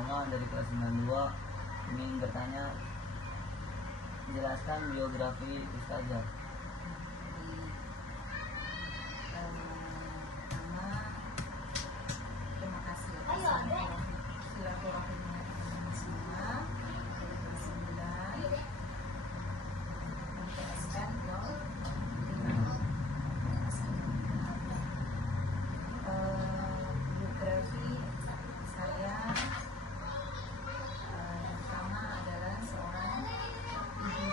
Rama dari kelas 92 ingin bertanya, jelaskan biografi Ustazah. Pertama, terima kasih silaturahimnya teman-teman semua dari kelas 9 MTSN biografi saya pertama adalah seorang ibu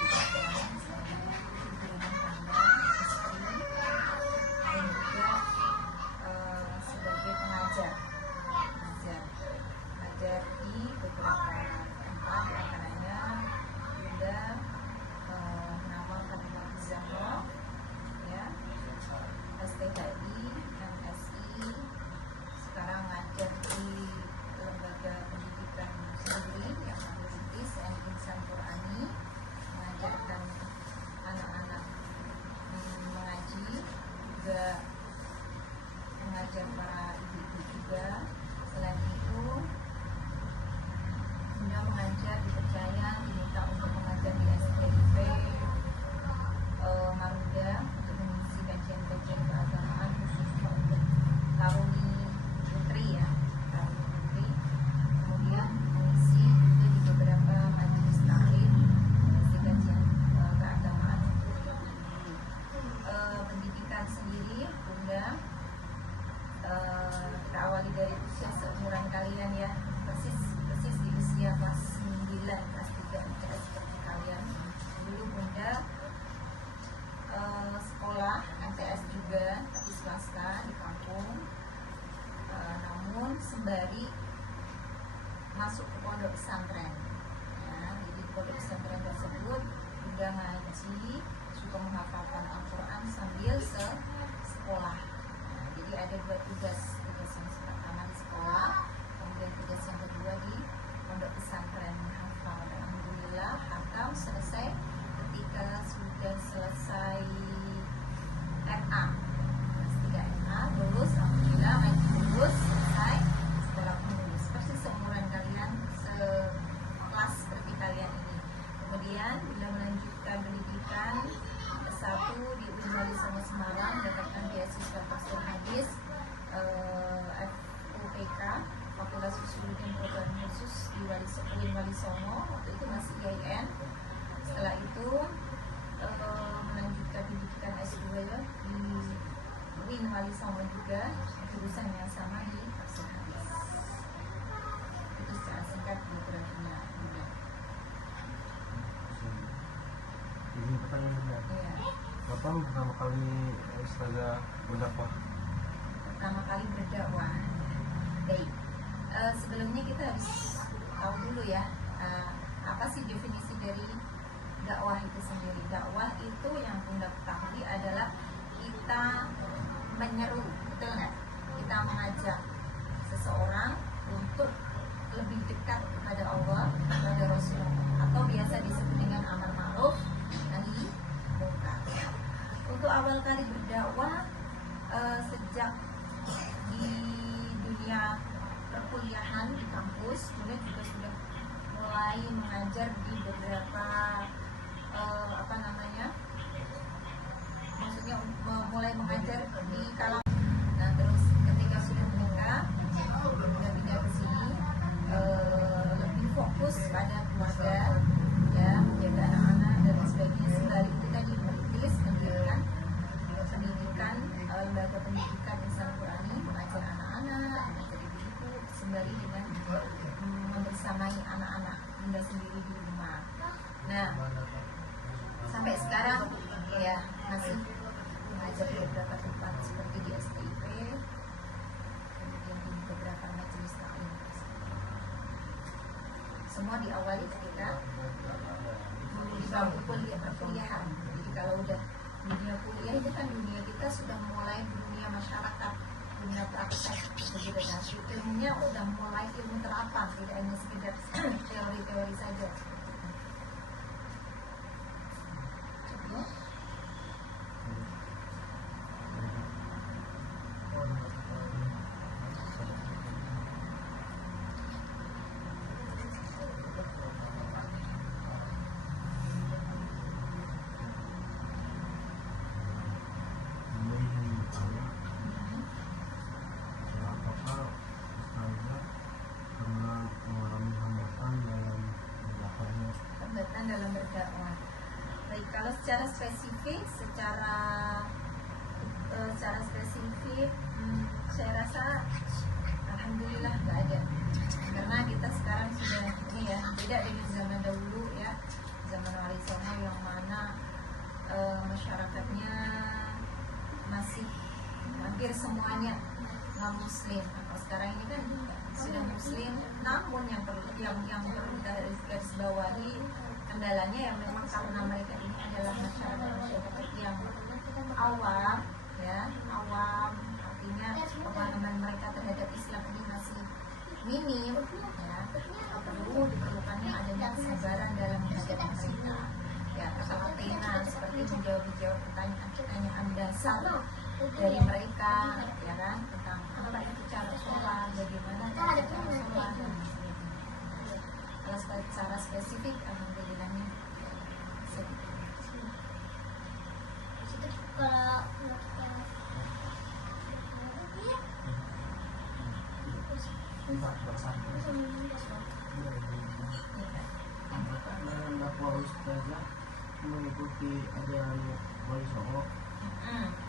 rumah tangga, istri, dan juga sebagai pengajar di beberapa tempat, antaranya Bunda nama Karina Zahra, ya, STHI, MSI, sekarang ngajar di lembaga pendidikan sendiri yang Al-Ridis dan Insan Qurani, mengajarkan anak-anak mengaji, juga mengajar para ibu-ibu juga. Selain itu, Bunda mengajar, dipercaya, diminta untuk mengajar di STIP Marunda untuk mengisi kajian-kajian keagamaan khususnya untuk Karuni Putri, ya, Karuni Putri. Kemudian mengisi juga di beberapa majelis taklim, mengisi kajian keagamaan untuk pendidikan sendiri. Bunda terawali dari usia seumuran kalian, ya, persis di usia kelas 9, kelas 3 MTS seperti kalian. Dulu Bunda sekolah MTS juga, tapi swasta di kampung, namun sembari masuk ke pondok pesantren, ya. Jadi di pondok pesantren tersebut Bunda ngaji, suka menghafalkan Al-Quran sambil sekolah. Jadi ada dua tugas yang pertama di sekolah, kemudian tugas yang kedua di pondok pesantren menghafal. Dan alhamdulillah hafal selesai ketika sudah selesai MA, kelas 3 MA, lulus, alhamdulillah ngaji lulus, selesai, sekolah lulus, persis seumuran kalian, sekelas seperti kalian ini. Kemudian bila melanjutkan pendidikan S1 di Universitas Wali Semarang, mendapatkan beasiswa Pastor Hadis FUPK, Fakultas Usuluddin Program Khusus di Wali Songo, waktu itu masih IAIN. Setelah itu melanjutkan pendidikan S2 di UIN Wali Songo juga, jurusan yang sama di Pastor Hadis. Itu secara singkat biografinya. Ini pertanyaan benar. Iya. Kapan pertama kali Ustazah berdakwah? Pertama kali berdakwah. Baik. Sebelumnya kita harus tahu dulu, ya, apa sih definisi dari dakwah itu sendiri. Dakwah itu yang Bunda ketahui adalah kita menyeru, betul nggak? Kita mengajak seseorang untuk lebih dekat kepada Allah, kepada Rasulullah, atau biasa disebut dengan amar ma'ruf nahi munkar. Untuk awal kali berdakwah sejak di dunia perkuliahan di kampus, kemudian juga sudah mulai mengajar di beberapa maksudnya mulai mengajar di kalangan. Nah, terus ketika sudah menikah, pindah ke sini, lebih fokus pada keluarga, ya, menjaga anak-anak dan sebagainya. Sembari itu tadi merintis pendidikan lembaga pendidikan Insan Qurani, mengajar anak-anak, mengajar ibu-ibu, sembari dengan membersamai anak-anak Bunda sendiri di rumah. Nah, sampai sekarang, ya, masih mengajar di beberapa tempat seperti di STIP, kemudian di beberapa majelis taklim. Semua diawali ketika di bangku perkuliahan. Jadi kalau udah dunia kuliah itu kan dunia kita sudah mulai dunia masyarakat, dunia praktek, begitu kan. Ilmunya udah mulai ilmu terapan, tidak hanya sekedar teori-teori saja. berdakwah. Baik, kalau secara spesifik, secara spesifik, saya rasa alhamdulillah nggak ada, karena kita sekarang sudah ini ya, beda dengan zaman dahulu ya, zaman Wali Songo yang mana masyarakatnya masih hampir semuanya non muslim. Kalau sekarang ini kan sudah muslim, namun yang perlu kita garis bawahi kendalanya yang memang karena mereka ini adalah masyarakat yang awam ya, awam, artinya pemahaman mereka terhadap Islam ini masih minim ya, perlu diperlukannya adanya kesabaran dalam menghadapi mereka ya, ketelatenan seperti menjawab pertanyaan dasar dari mereka ya kan, tentang apa itu cara sholat, bagaimana cara sholat dan sebagainya. Kalau secara spesifik alhamdulillahnya Dalam dakwah ustazah mengikuti ajaran Wali Songo.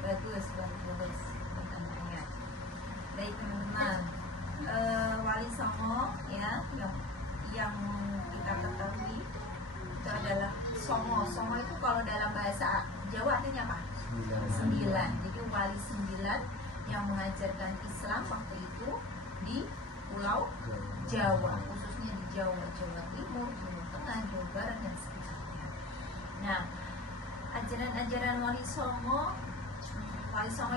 bagus pertanyaannya. Baik teman-teman, Wali Songo ya, yang kita ketahui itu adalah Songo. Songo itu kalau dalam bahasa Jawa artinya apa? 9. Jadi wali 9 yang mengajarkan Islam waktu itu di Pulau Jawa, khususnya di Jawa Timur, Jawa Tengah, Jawa Barat dan sekitarnya. Nah, ajaran-ajaran Wali Songo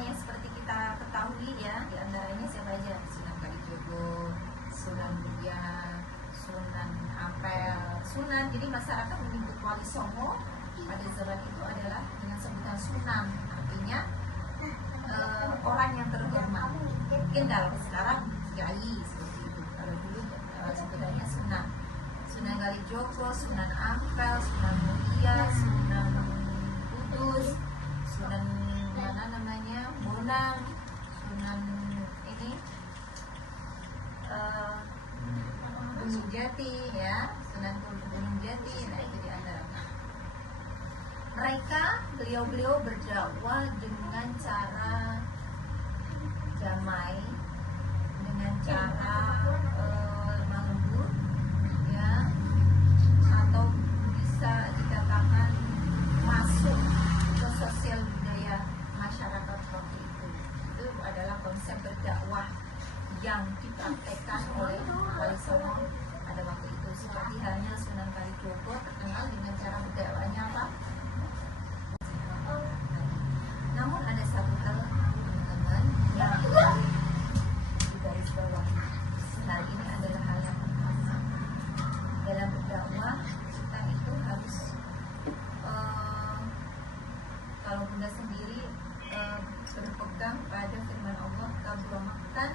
yang seperti kita ketahui ya, di antaranya siapa aja? Sunan Kalijogo, Sunan Muria, Sunan Ampel, Sunan. Jadi masyarakat menyebut Wali Songo pada zaman itu adalah dengan sebutan Sunan, artinya orang yang terhormat. Mungkin kalau sekarang Kiai seperti itu, kalau dulu sebenarnya Sunan. Sunan Kalijogo, Sunan Ampel, Sunan Muria, Sunan Kudus, Sunan mana namanya, Bonang, Sunan ini Gunung Jati ya, Sunan Gunung Jati. Nah itu diantaranya. Mereka beliau berdakwah dengan cara damai, dengan cara lemah lembut ya, atau bisa dikatakan masuk ke sosial budaya masyarakat waktu itu. Itu adalah konsep berdakwah yang dipraktekkan oleh Wali Songo pada waktu itu. Seperti halnya Sunan Kalijogo terkenal dengan cara berdakwahnya apa? Namun ada satu hal teman-teman yang perlu digarisbawahi. Hal ini adalah hal yang pertama. Dalam berdakwah kita itu harus kalau Bunda sendiri berpegang pada firman Allah, kabura maqtan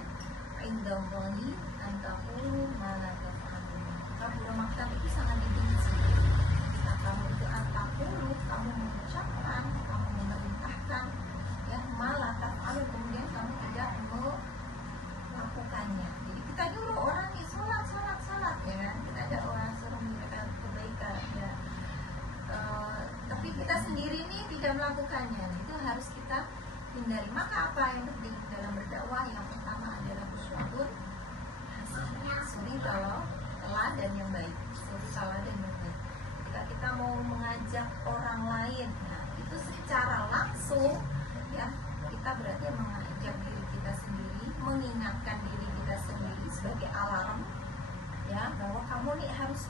indallahi an taqulu ma la taf'alun. Kabura maqtan itu sangat dibenci. Nah, kamu itu an taqulu, kamu mengucapkan, kamu memerintahkan ya, malah taf'alun, kemudian kamu tidak melakukannya. Jadi kita nyuruh orang nih salat ya, kita ada orang suruh mengerjakan kebaikan ya, tapi kita sendiri nih tidak melakukannya. Nah, itu harus kita hindari. Maka apa yang penting dalam berdakwah? Yang pertama adalah uswatun hasanah, suri kalau teladan yang baik, suri teladan yang baik. Ketika kita mau mengajak orang lain, nah itu secara langsung ya, kita berarti mengajak diri kita sendiri, mengingatkan diri kita sendiri sebagai alarm ya, bahwa kamu nih harus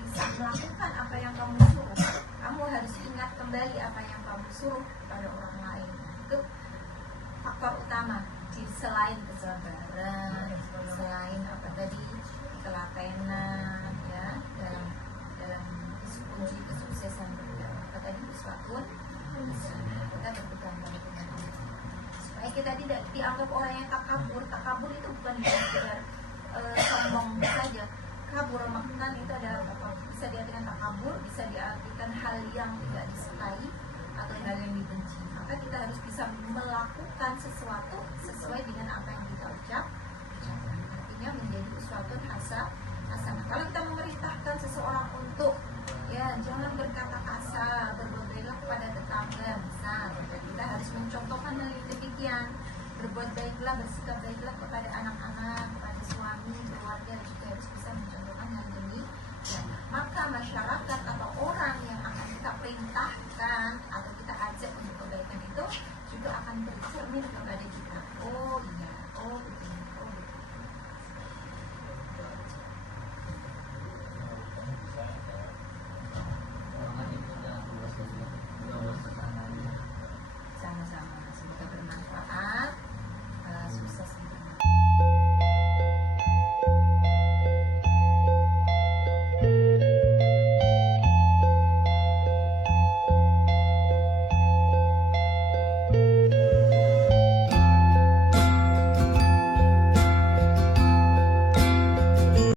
bisa melakukan apa yang kamu suruh. Kamu harus ingat kembali apa yang kamu suruh pada orang lain. Itu faktor utama. Jadi selain kesabaran, selain apa tadi, ketelatenan ya, dalam kunci kesuksesan berdakwah. Apa tadi, uswatun hasanah. Kita berpegang pada firman Allah supaya kita tidak dianggap orang yang takabur. Takabur itu bukan sekedar sombong saja. Kabur maqtan itu adalah bisa diartikan takabur, bisa diartikan hal yang tidak disukai atau hal yang dibenci. Maka kita harus bisa melakukan sesuatu sesuai dengan apa yang kita ucapkan. Artinya menjadi uswatun hasanah